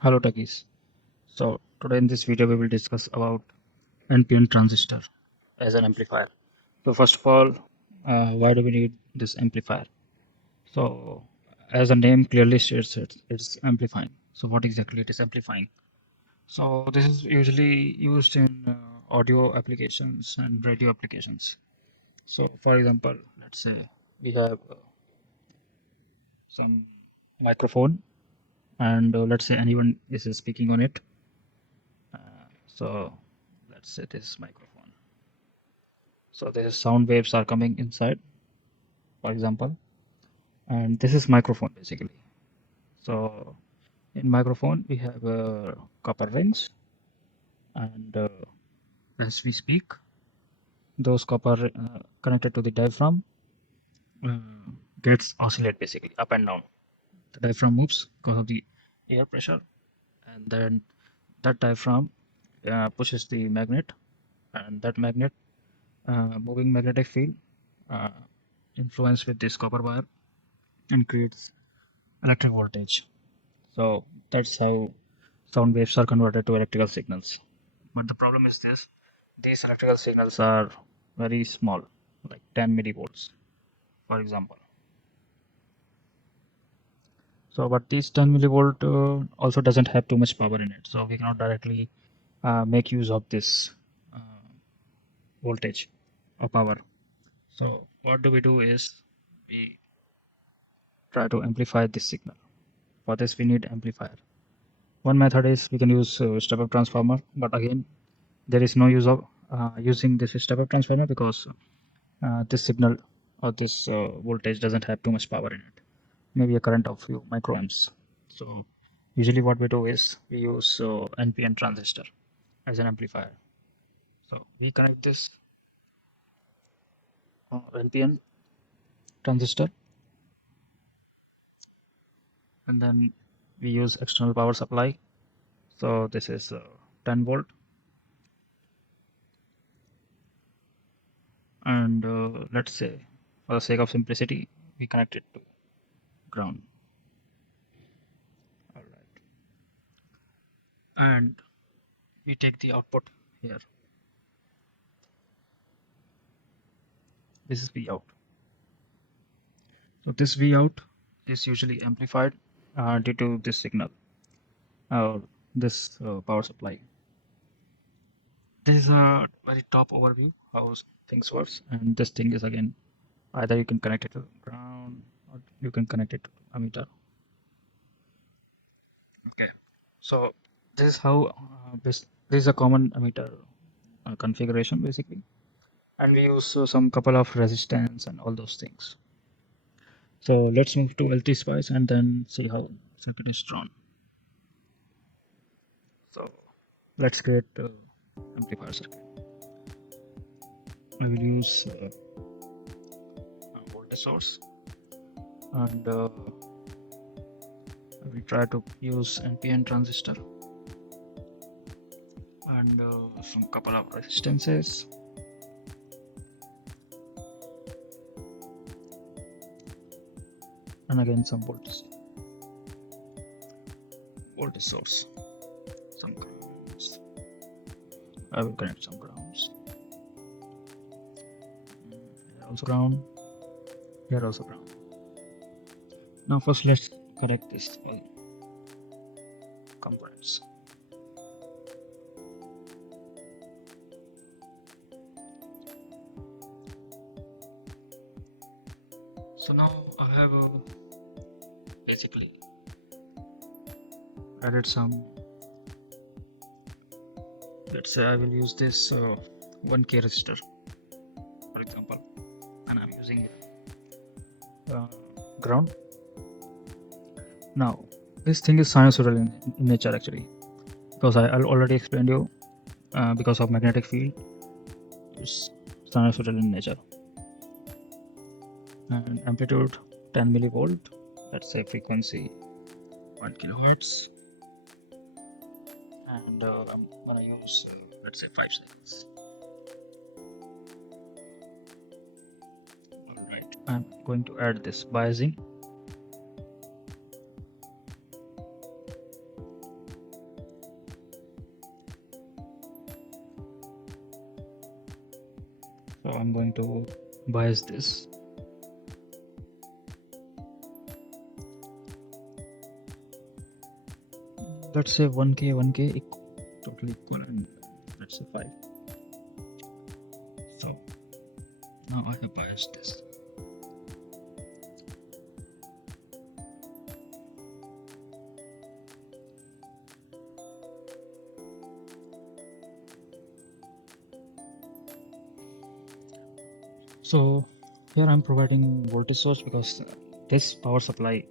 Hello techies. So today in this video we will discuss about NPN transistor as an amplifier. So first of all, why do we need this amplifier? So as the name clearly states, it's amplifying. So what exactly it is amplifying? So this is usually used in audio applications and radio applications. So for example, let's say we have some microphone and let's say anyone is speaking on it. So let's say this microphone. So this sound waves are coming inside, for example, and this is microphone basically. So in microphone we have copper rings, and as we speak, those copper connected to the diaphragm uh, gets oscillate basically up and down. The diaphragm moves because of the air pressure, and then that diaphragm pushes the magnet, and that magnet moving magnetic field uh, influence with this copper wire and creates electric voltage. So that's how sound waves are converted to electrical signals. But the problem is this: these electrical signals are very small, like 10 millivolts, for example. So, but this 10 millivolt also doesn't have too much power in it, so we cannot directly make use of this uh, voltage or power. So, what do we do is we try to amplify this signal. For this, we need amplifier. One method is we can use step-up transformer, but again, there is no use of using this step-up transformer because this signal or this voltage doesn't have too much power in it. Maybe a current of few microamps. So usually what we do is we use NPN transistor as an amplifier. So we connect this NPN transistor, and then we use external power supply. So this is 10 volt, and let's say for the sake of simplicity we connect it to ground. All right, and we take the output here. This is V out. So this V out is usually amplified due to this signal or this power supply. This is a very top overview how things works, and this thing is again either you can connect it to ground or you can connect it to ammeter. Okay, so this is how this is a common emitter configuration basically, and we use some couple of resistance and all those things. So let's move to LT spice and then see how circuit is drawn. So let's create amplifier circuit. I will use a voltage source, and I will try to use NPN transistor and some couple of resistances. And again some voltage source, some grounds. I will connect some grounds. Here also ground, here also ground. Now first let's connect this all components. So now I have basically added some, let's say I will use this 1k resistor for example, and I'm using ground. Now this thing is sinusoidal in nature actually, because I already explained you because of magnetic field it's sinusoidal in nature, and amplitude 10 millivolt, let's say frequency 1 kilohertz, and I'm gonna use let's say 5 seconds. Alright, I'm going to add this biasing. bias this. Let's say 1k, 1k totally equal, and let's say 5. So now I have biased this. So here I'm providing voltage source because this power supply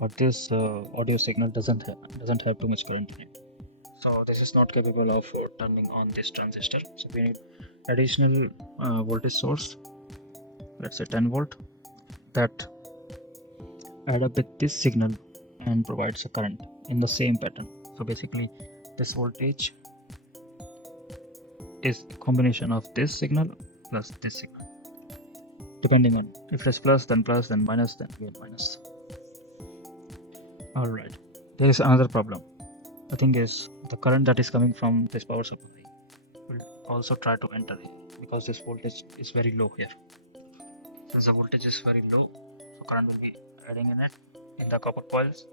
or this audio signal doesn't have too much current in it. So this is not capable of turning on this transistor. So we need additional voltage source. Let's say 10 volt that add up with this signal and provides a current in the same pattern. So basically, this voltage is a combination of this signal plus this signal. Depending on if it's plus, then minus, then again minus. Alright, there is another problem. The thing is, the current that is coming from this power supply will also try to enter here because this voltage is very low here. Since the voltage is very low, so current will be adding in it in the copper coils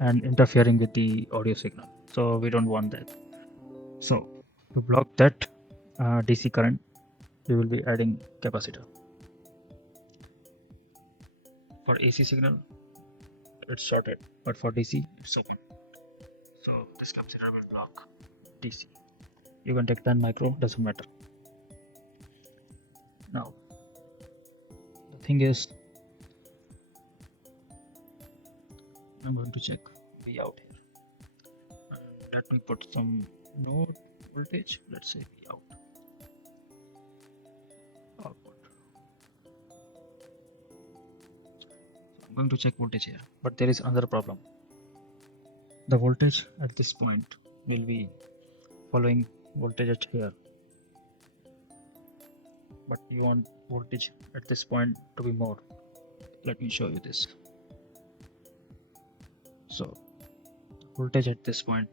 and interfering with the audio signal. So we don't want that. So to block that DC current, we will be adding capacitor. For AC signal, it's shorted, but for DC, it's open. So this capacitor will block DC. You can take 10 micro, doesn't matter. Now, the thing is, I'm going to check V out here. And let me put some node voltage. Let's say V out. Output. So I'm going to check voltage here, but there is another problem. The voltage at this point will be following voltage at here, but you want voltage at this point to be more. Let me show you this. So voltage at this point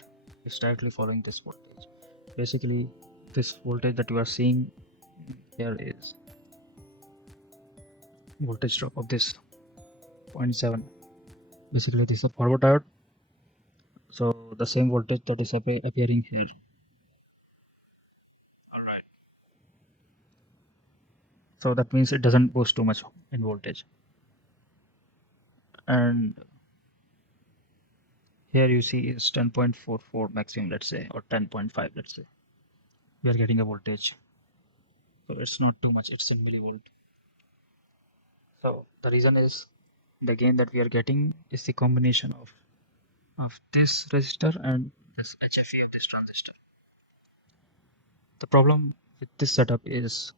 is directly following this voltage. Basically, this voltage that you are seeing here is voltage drop of this 0.7. Basically, this is a forward diode. So the same voltage that is appearing here. Alright. So that means it doesn't boost too much in voltage. And here you see is 10.44 maximum, let's say, or 10.5, let's say. We are getting a voltage. So it's not too much, it's in millivolt. So the reason is the gain that we are getting is the combination of this resistor and this HFE of this transistor. The problem with this setup is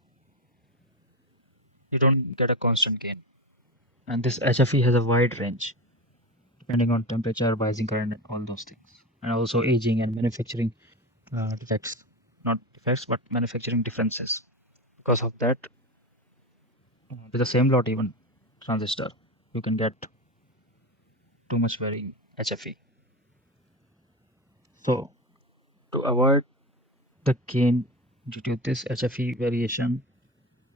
you don't get a constant gain, and this HFE has a wide range depending on temperature, biasing current, and all those things, and also aging and manufacturing defects, not defects but manufacturing differences. Because of that, with the same lot even transistor, you can get too much varying HFE. So to avoid the gain due to this HFE variation,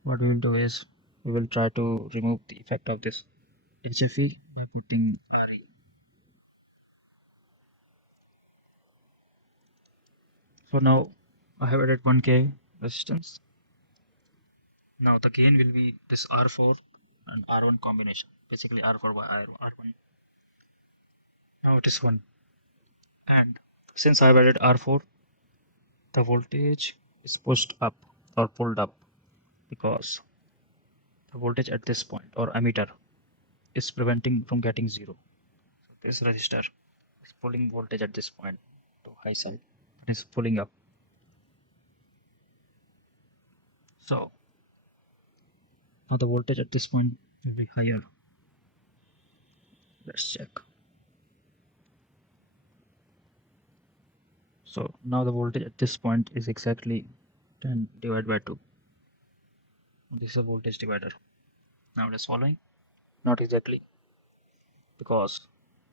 what we will do is we will try to remove the effect of this HFE by putting RE. So now I have added 1k resistance. Now the gain will be this R4 and R1 combination, basically R4 by R1. Now it is 1. And since I have added R4, the voltage is pushed up or pulled up because the voltage at this point or emitter is preventing from getting 0. So this resistor is pulling voltage at this point to high side. It is pulling up. So now the voltage at this point will be higher. Let's check. So now the voltage at this point is exactly 10 divided by 2. This is a voltage divider. Now it is following. Not exactly, because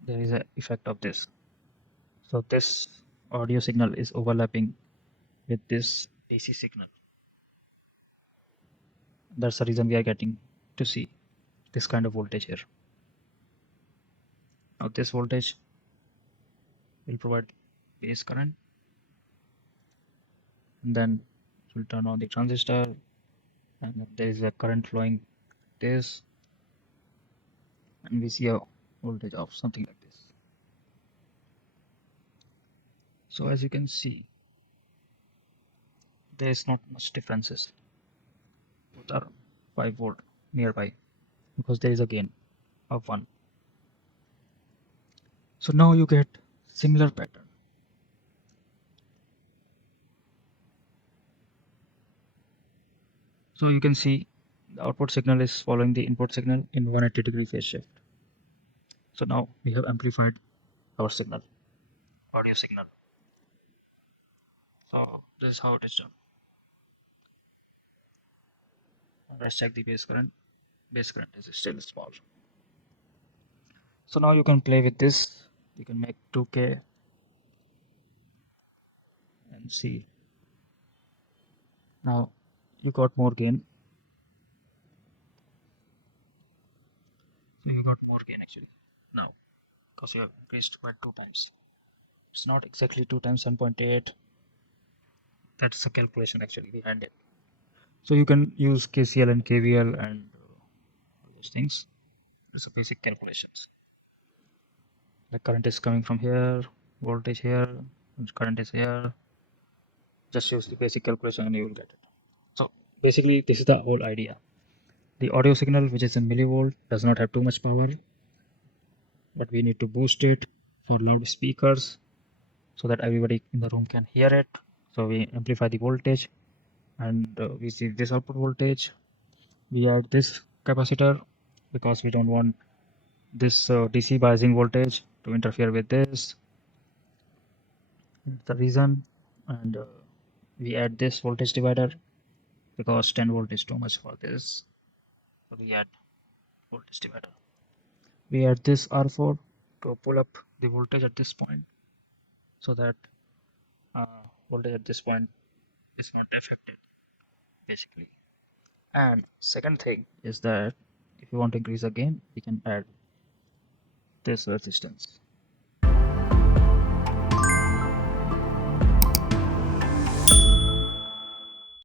there is an effect of this. So this audio signal is overlapping with this DC signal. That's the reason we are getting to see this kind of voltage here. Now this voltage will provide base current, and then we'll turn on the transistor, and then there is a current flowing this, and we see a voltage of something like this. So as you can see, there is not much differences. Both are 5 volt nearby because there is a gain of 1. So now you get similar pattern. So you can see the output signal is following the input signal in 180-degree phase shift. So now we have amplified our signal, audio signal. So this is how it is done. Let's check the base current. Base current is still small. So now you can play with this. You can make 2K and see. Now you got more gain. So you got more gain actually now because you have increased by 2 times. It's not exactly 2 times 7.8. That's a calculation actually behind it. So you can use KCL and KVL and all those things. It's a basic calculations. The current is coming from here, voltage here, and current is here. Just use the basic calculation and you will get it. So basically this is the whole idea. The audio signal, which is in millivolt, does not have too much power, but we need to boost it for loudspeakers so that everybody in the room can hear it. So we amplify the voltage, and we see this output voltage. We add this capacitor because we don't want this DC biasing voltage to interfere with this. That's the reason. And we add this voltage divider because 10 volt is too much for this. So we add voltage divider. We add this R4 to pull up the voltage at this point so that voltage at this point is not affected basically. And second thing is that if you want to increase the gain, we can add this resistance.